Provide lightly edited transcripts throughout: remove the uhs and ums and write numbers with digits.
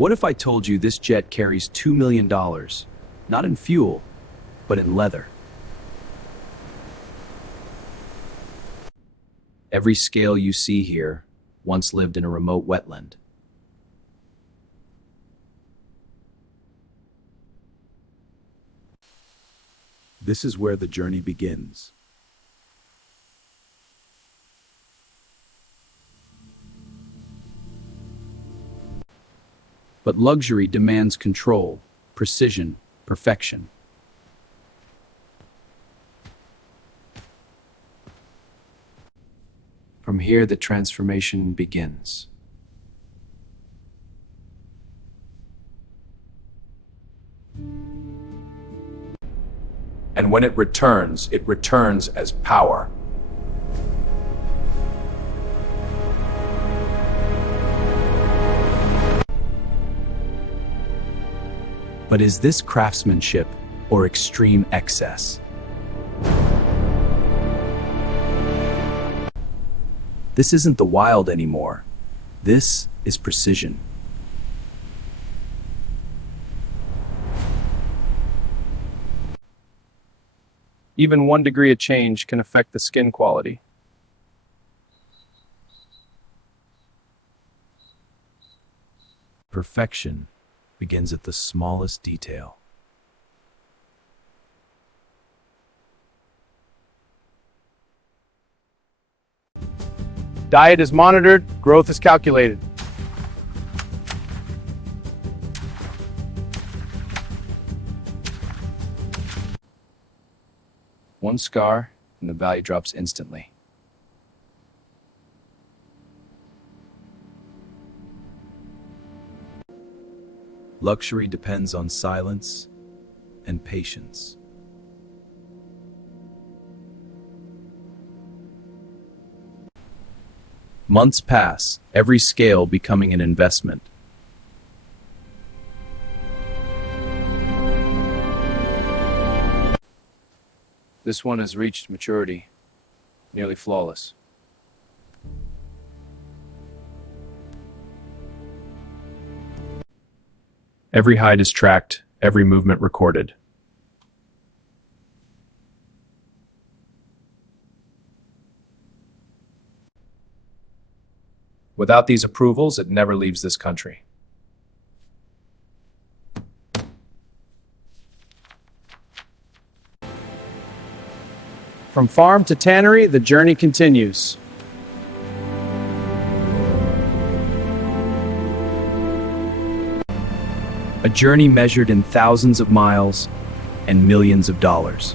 What if I told you this jet carries $2 million, not in fuel, but in leather? Every scale you see here once lived in a remote wetland. This is where the journey begins. But luxury demands control, precision, perfection. From here, the transformation begins. And when it returns as power. But is this craftsmanship or extreme excess? This isn't the wild anymore. This is precision. Even 1 degree of change can affect the skin quality. Perfection begins at the smallest detail. Diet is monitored, growth is calculated. One scar, and the value drops instantly. Luxury depends on silence and patience. Months pass, every scale becoming an investment. This one has reached maturity, nearly flawless. Every height is tracked, every movement recorded. Without these approvals, it never leaves this country. From farm to tannery, the journey continues. A journey measured in thousands of miles and millions of dollars.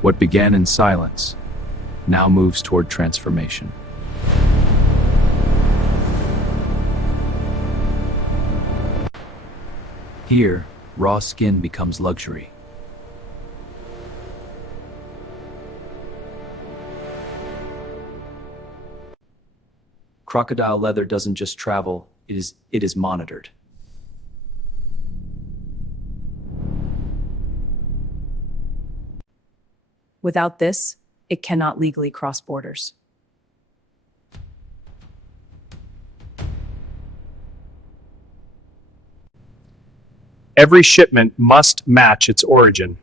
What began in silence now moves toward transformation. Here, raw skin becomes luxury. Crocodile leather doesn't just travel, it is monitored. Without this, it cannot legally cross borders. Every shipment must match its origin.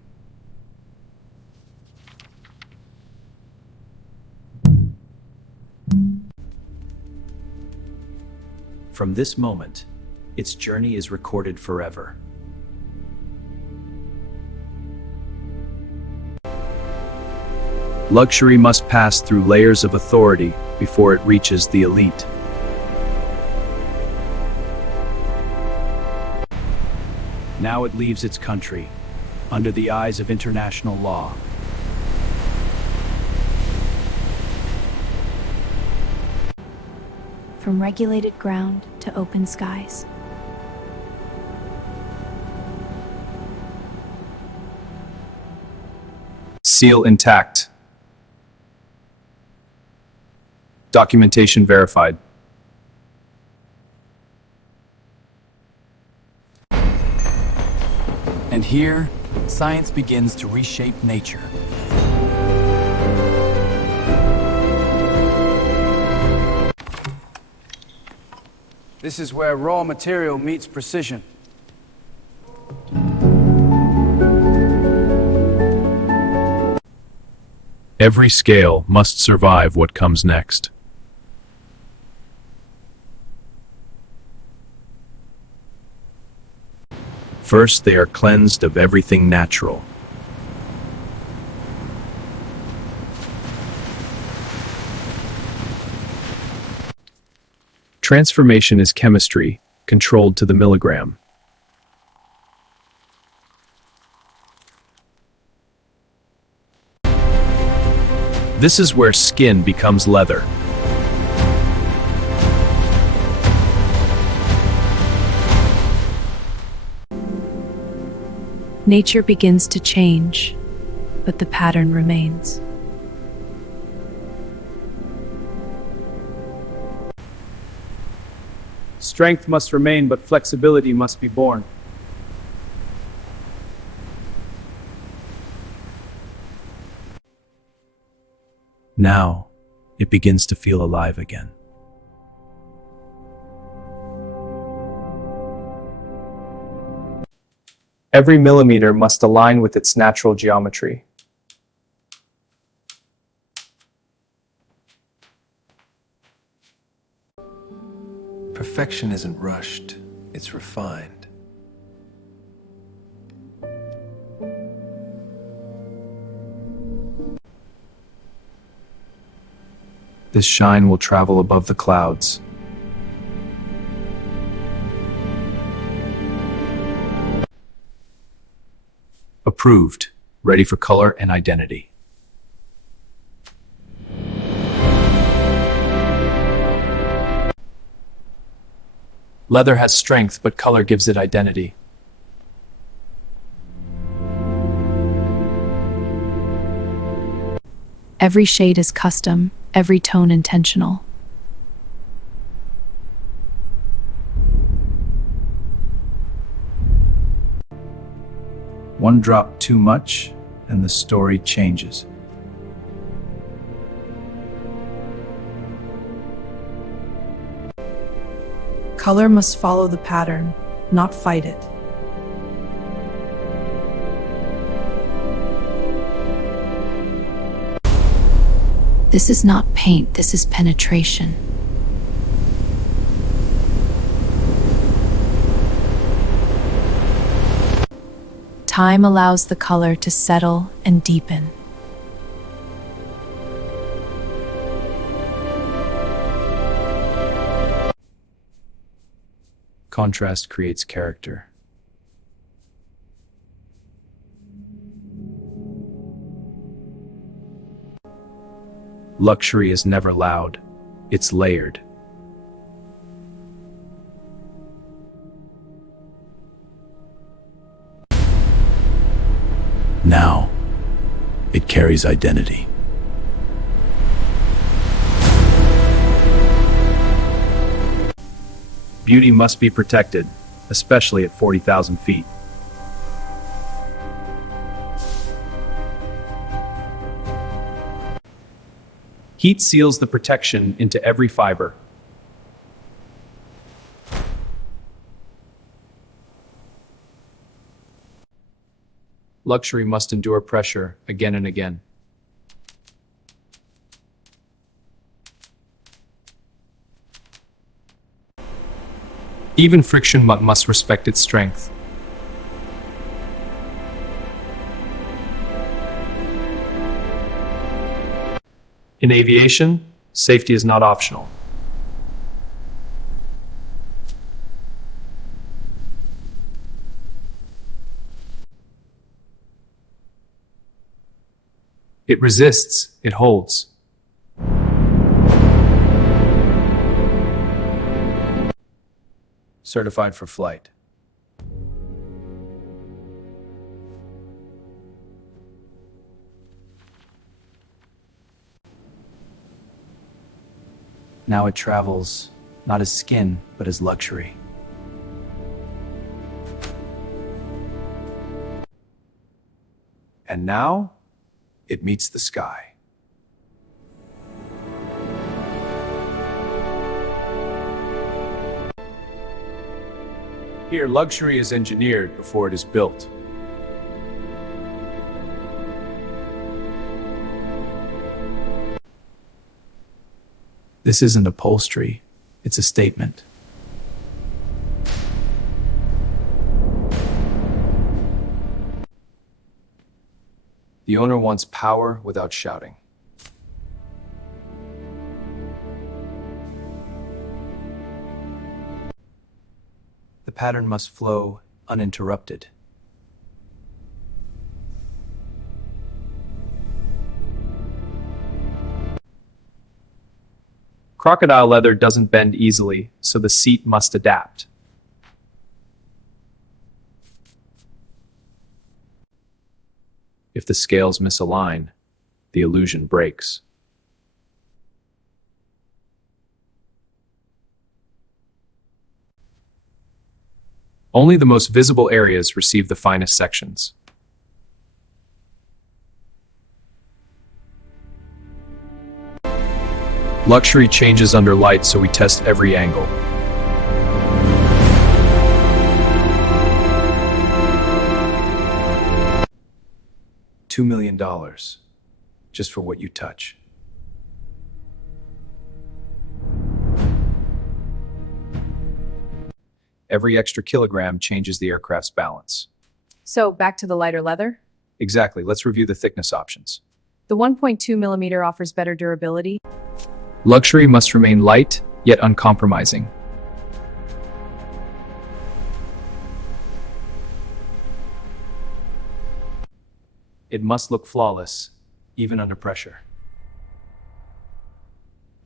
From this moment, its journey is recorded forever. Luxury must pass through layers of authority before it reaches the elite. Now it leaves its country, under the eyes of international law. From regulated ground to open skies. Seal intact. Documentation verified. And here, science begins to reshape nature. This is where raw material meets precision. Every scale must survive what comes next. First, they are cleansed of everything natural. Transformation is chemistry, controlled to the milligram. This is where skin becomes leather. Nature begins to change, but the pattern remains. Strength must remain, but flexibility must be born. Now, it begins to feel alive again. Every millimeter must align with its natural geometry. Perfection isn't rushed, it's refined. This shine will travel above the clouds. Approved, ready for color and identity. Leather has strength, but color gives it identity. Every shade is custom, every tone intentional. One drop too much, and the story changes. Color must follow the pattern, not fight it. This is not paint, this is penetration. Time allows the color to settle and deepen. Contrast creates character. Luxury is never loud, it's layered. Now, it carries identity. Beauty must be protected, especially at 40,000 feet. Heat seals the protection into every fiber. Luxury must endure pressure again and again. Even friction must respect its strength. In aviation, safety is not optional. It resists, it holds. Certified for flight. Now it travels, not as skin, but as luxury. And now, it meets the sky. Here, luxury is engineered before it is built. This isn't upholstery, it's a statement. The owner wants power without shouting. The pattern must flow uninterrupted. Crocodile leather doesn't bend easily, so the seat must adapt. If the scales misalign, the illusion breaks. Only the most visible areas receive the finest sections. Luxury changes under light, so we test every angle. $2 million, just for what you touch. Every extra kilogram changes the aircraft's balance. So back to the lighter leather. Exactly, let's review the thickness options. The 1.2 millimeter offers better durability. Luxury must remain light, yet uncompromising. It must look flawless, even under pressure.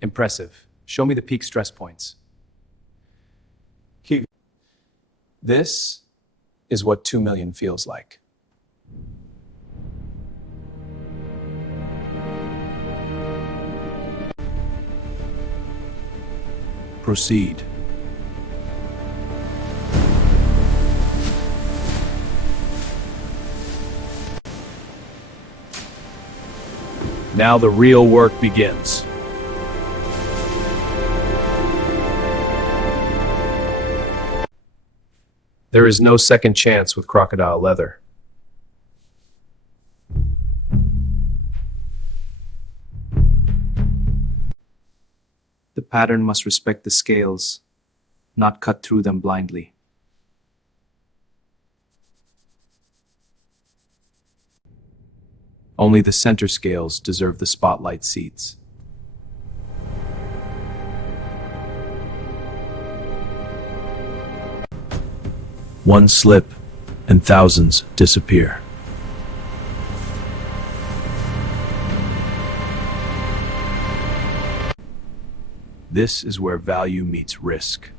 Impressive. Show me the peak stress points. This is what 2 million feels like. Proceed. Now the real work begins. There is no second chance with crocodile leather. The pattern must respect the scales, not cut through them blindly. Only the center scales deserve the spotlight seats. One slip, and thousands disappear. This is where value meets risk.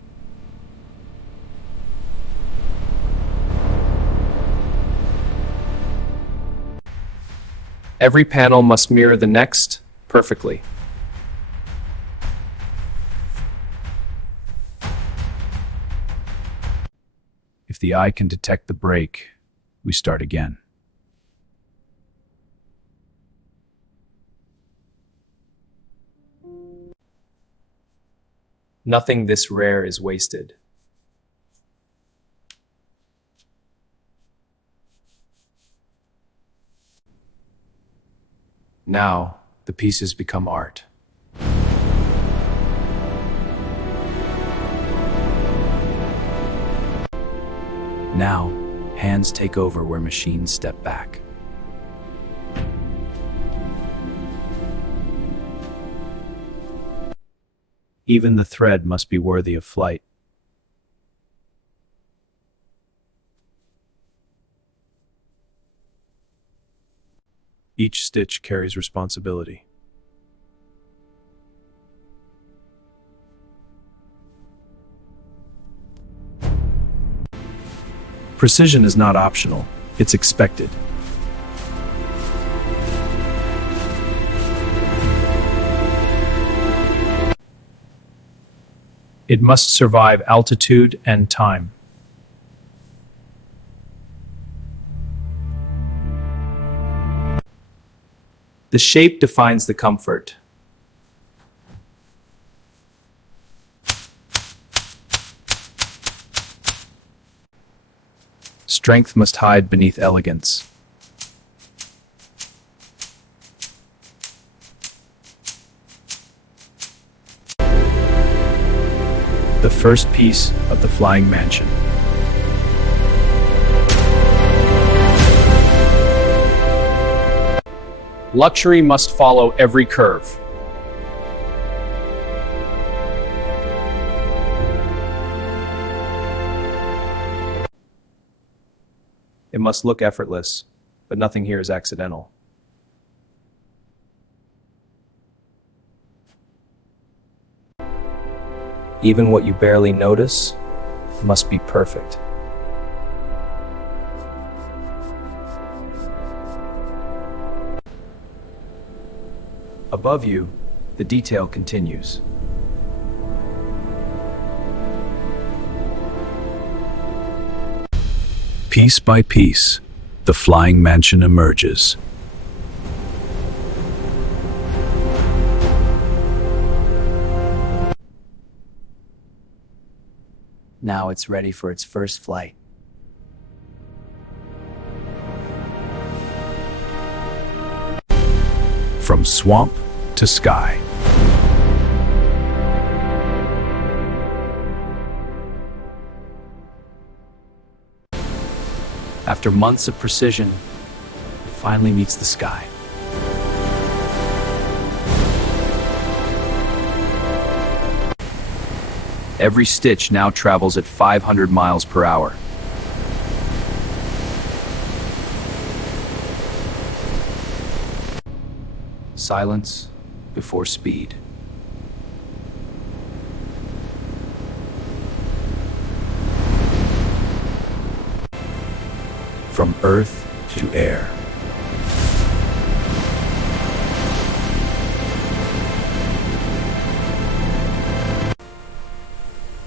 Every panel must mirror the next perfectly. If the eye can detect the break, we start again. Nothing this rare is wasted. Now, the pieces become art. Now, hands take over where machines step back. Even the thread must be worthy of flight. Each stitch carries responsibility. Precision is not optional, it's expected. It must survive altitude and time. The shape defines the comfort. Strength must hide beneath elegance. The first piece of the flying mansion. Luxury must follow every curve. It must look effortless, but nothing here is accidental. Even what you barely notice must be perfect. Above you, the detail continues. Piece by piece, the flying mansion emerges. Now it's ready for its first flight. From swamp to sky. After months of precision, it finally meets the sky. Every stitch now travels at 500 miles per hour. Silence before speed. From earth to air.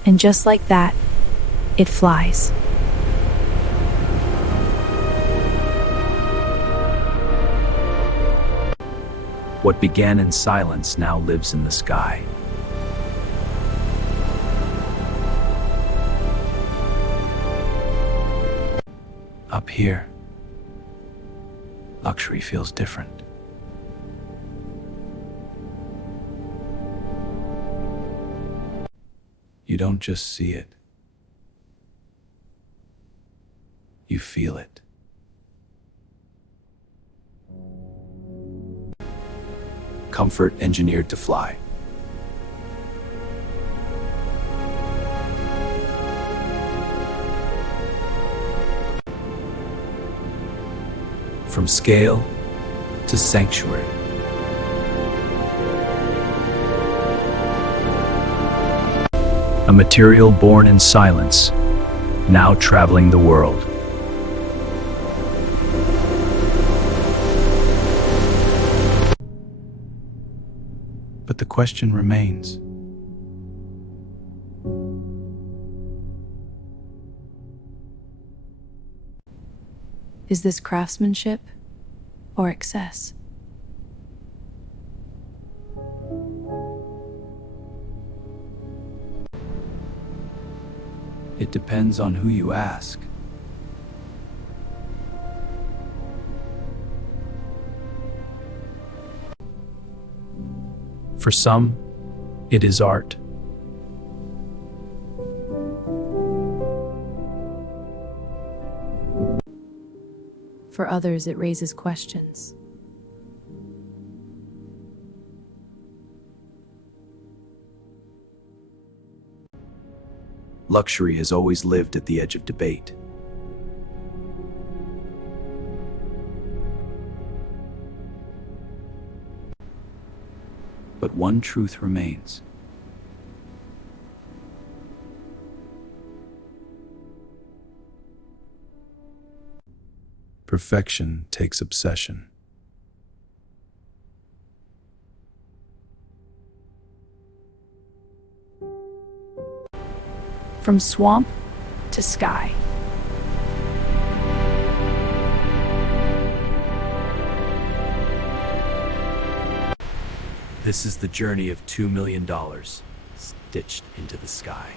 And just like that, it flies. What began in silence now lives in the sky. Up here, luxury feels different. You don't just see it. You feel it. Comfort engineered to fly. From scale to sanctuary. A material born in silence, now traveling the world. But the question remains. Is this craftsmanship or excess? It depends on who you ask. For some, it is art. For others, it raises questions. Luxury has always lived at the edge of debate. But one truth remains. Perfection takes obsession. From swamp to sky. This is the journey of $2 million stitched into the sky.